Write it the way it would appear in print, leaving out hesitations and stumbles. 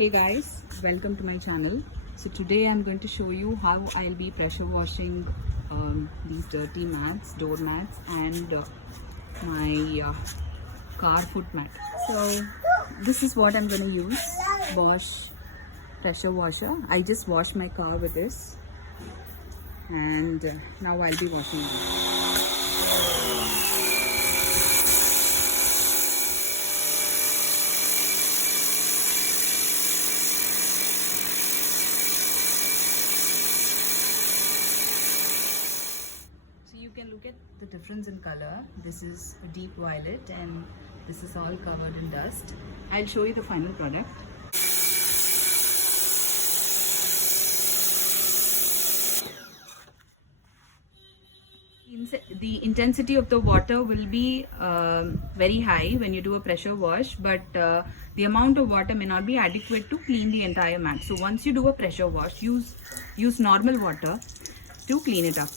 Hey guys, welcome to my channel. So today I'm going to show you how I'll be pressure washing these dirty mats, door mats, and my car foot mat. So this is what I'm going to use. Bosch pressure washer. I just washed my car with this, and now I'll be washing it. You can look at the difference in color. This is a deep violet and this is all covered in dust. I'll show you the final product. The intensity of the water will be very high when you do a pressure wash, but the amount of water may not be adequate to clean the entire mat. So once you do a pressure wash, use normal water to clean it up.